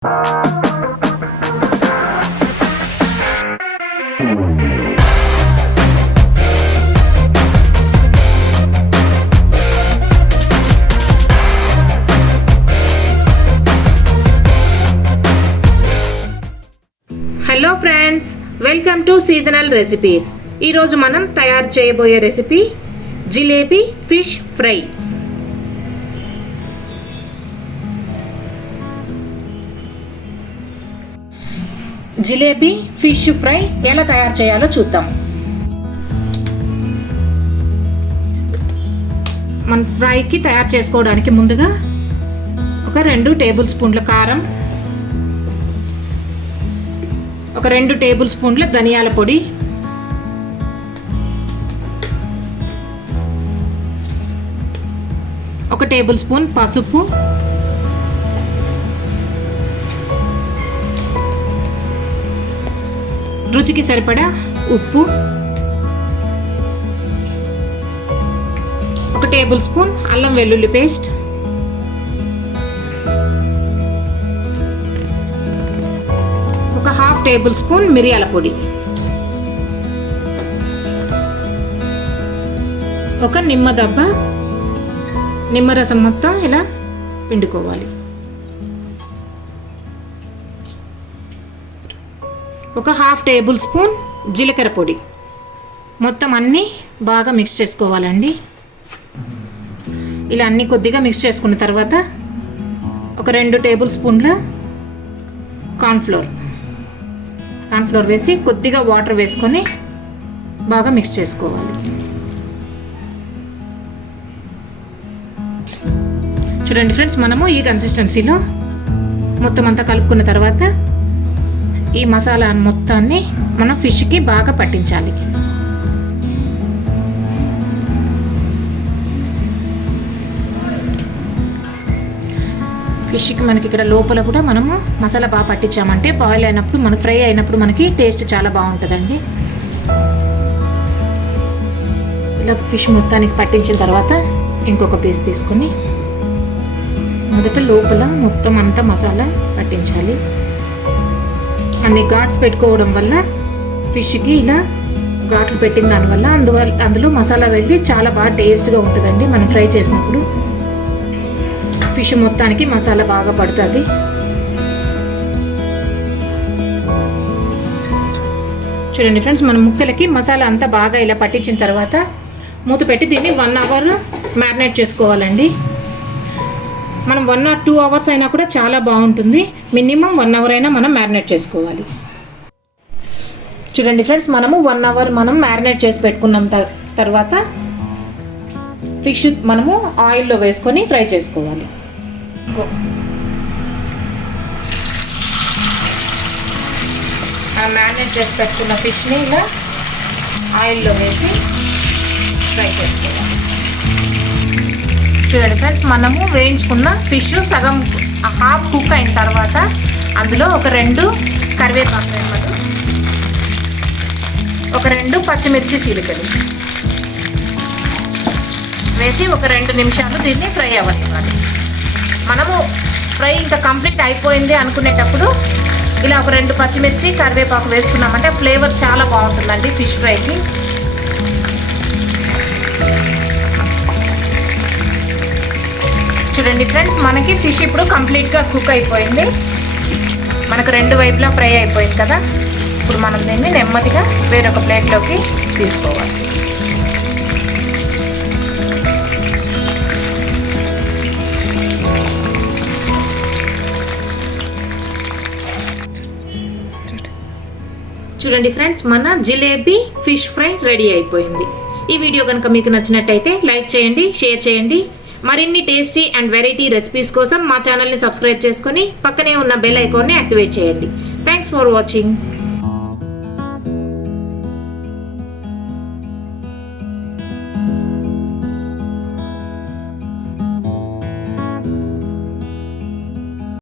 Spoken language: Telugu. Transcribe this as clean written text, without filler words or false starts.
Hello friends, welcome to seasonal recipes. ఈరోజు మనం తయారు చేయబోయే recipe jalebi fish fry. Jalebi fish fry ఎలా తయారు చేయాలో చూద్దాం. మన ఫ్రైకి తయారు చేసుకోవడానికి ముందుగా ఒక 2 టేబుల్ స్పూన్ల కారం, ఒక 2 టేబుల్ స్పూన్ల ధనియాల పొడి, ఒక టేబుల్ స్పూన్ పసుపు, రుచికి సరిపడా ఉప్పు, ఒక టేబుల్ స్పూన్ అల్లం వెల్లుల్లి పేస్ట్, ఒక హాఫ్ టేబుల్ స్పూన్ మిరియాల పొడి, ఒక నిమ్మరసం మొత్తం ఇలా పిండుకోవాలి. ఒక హాఫ్ టేబుల్ స్పూన్ జీలకర్ర పొడి. మొత్తం అన్నీ బాగా మిక్స్ చేసుకోవాలండి. ఇలా అన్నీ కొద్దిగా మిక్స్ చేసుకున్న తర్వాత ఒక 2 టేబుల్ స్పూన్ల కార్న్ఫ్లోర్ వేసి కొద్దిగా వాటర్ వేసుకొని బాగా మిక్స్ చేసుకోవాలి. చూడండి ఫ్రెండ్స్, మనము ఈ కన్సిస్టెన్సీలో మొత్తం అంతా కలుపుకున్న తర్వాత ఈ మసాలా మొత్తాన్ని మనం ఫిష్కి బాగా పట్టించాలి. ఫిష్కి మనకి ఇక్కడ లోపల కూడా మనము మసాలా బాగా పట్టించామంటే బాయిల్ అయినప్పుడు మనకు ఫ్రై అయినప్పుడు మనకి టేస్ట్ చాలా బాగుంటుందండి. ఇలా ఫిష్ మొత్తానికి పట్టించిన తర్వాత ఇంకొక పీస్ తీసుకొని మొదట లోపల మొత్తం అంతా మసాలా పట్టించాలి. అన్ని ఘాట్స్ పెట్టుకోవడం వల్ల ఫిష్కి ఇలా ఘాట్లు పెట్టిన దానివల్ల అందులో మసాలా వెళ్ళి చాలా బాగా టేస్ట్గా ఉంటుందండి. మనం ఫ్రై చేసినప్పుడు ఫిష్ మొత్తానికి మసాలా బాగా పడుతుంది. చూడండి ఫ్రెండ్స్, మన ముక్కలకి మసాలా అంతా బాగా ఇలా పట్టించిన తర్వాత మూత పెట్టి దీన్ని 1 అవర్ మ్యారినేట్ చేసుకోవాలండి. మనం 1 or 2 అవర్స్ అయినా కూడా చాలా బాగుంటుంది. మినిమం 1 అవర్ అయినా మనం మ్యారినేట్ చేసుకోవాలి. చూడండి ఫ్రెండ్స్, మనము 1 అవర్ మనం మ్యారినేట్ చేసి పెట్టుకున్నాం తర్వాత ఫిష్ మనము ఆయిల్లో వేసుకొని ఫ్రై చేసుకోవాలి. మ్యారినేట్ చేసి పెట్టుకున్న ఫిష్ని ఇలా ఆయిల్లో వేసి ఫ్రై చేసుకోవాలి. చూడండి ఫ్రెండ్స్, మనము వేయించుకున్న ఫిష్ సగం హాఫ్ కుక్ అయిన తర్వాత అందులో ఒక 2 కరివేపాకు రెమ్మలు, ఒక 2 పచ్చిమిర్చి చీలికలు వేసి ఒక 2 నిమిషాలు దీన్ని ఫ్రై అవ్వనివ్వాలి. మనము ఫ్రై ఇంకా కంప్లీట్ అయిపోయింది అనుకునేటప్పుడు ఇలా ఒక 2 పచ్చిమిర్చి కరివేపాకు వేసుకున్నామంటే ఫ్లేవర్ చాలా బాగుంటుందండి ఫిష్ ఫ్రైకి. చూడండి ఫ్రెండ్స్, మనకి ఫిష్ ఇప్పుడు కంప్లీట్గా కుక్ అయిపోయింది. మనకు 2 వైపులా ఫ్రై అయిపోయింది కదా. ఇప్పుడు మనం దీన్ని నెమ్మదిగా వేరొక ప్లేట్లోకి తీసుకోవాలి. చూడండి ఫ్రెండ్స్, మన జిలేబీ ఫిష్ ఫ్రై రెడీ అయిపోయింది. ఈ వీడియో కనుక మీకు నచ్చినట్టయితే లైక్ చేయండి, షేర్ చేయండి. మరిన్ని టేస్టీ అండ్ వెరైటీ రెసిపీస్ కోసం మా ఛానల్ని సబ్స్క్రైబ్ చేసుకొని పక్కనే ఉన్న బెల్ ఐకాన్ని యాక్టివేట్ చేయండి. Thanks for watching.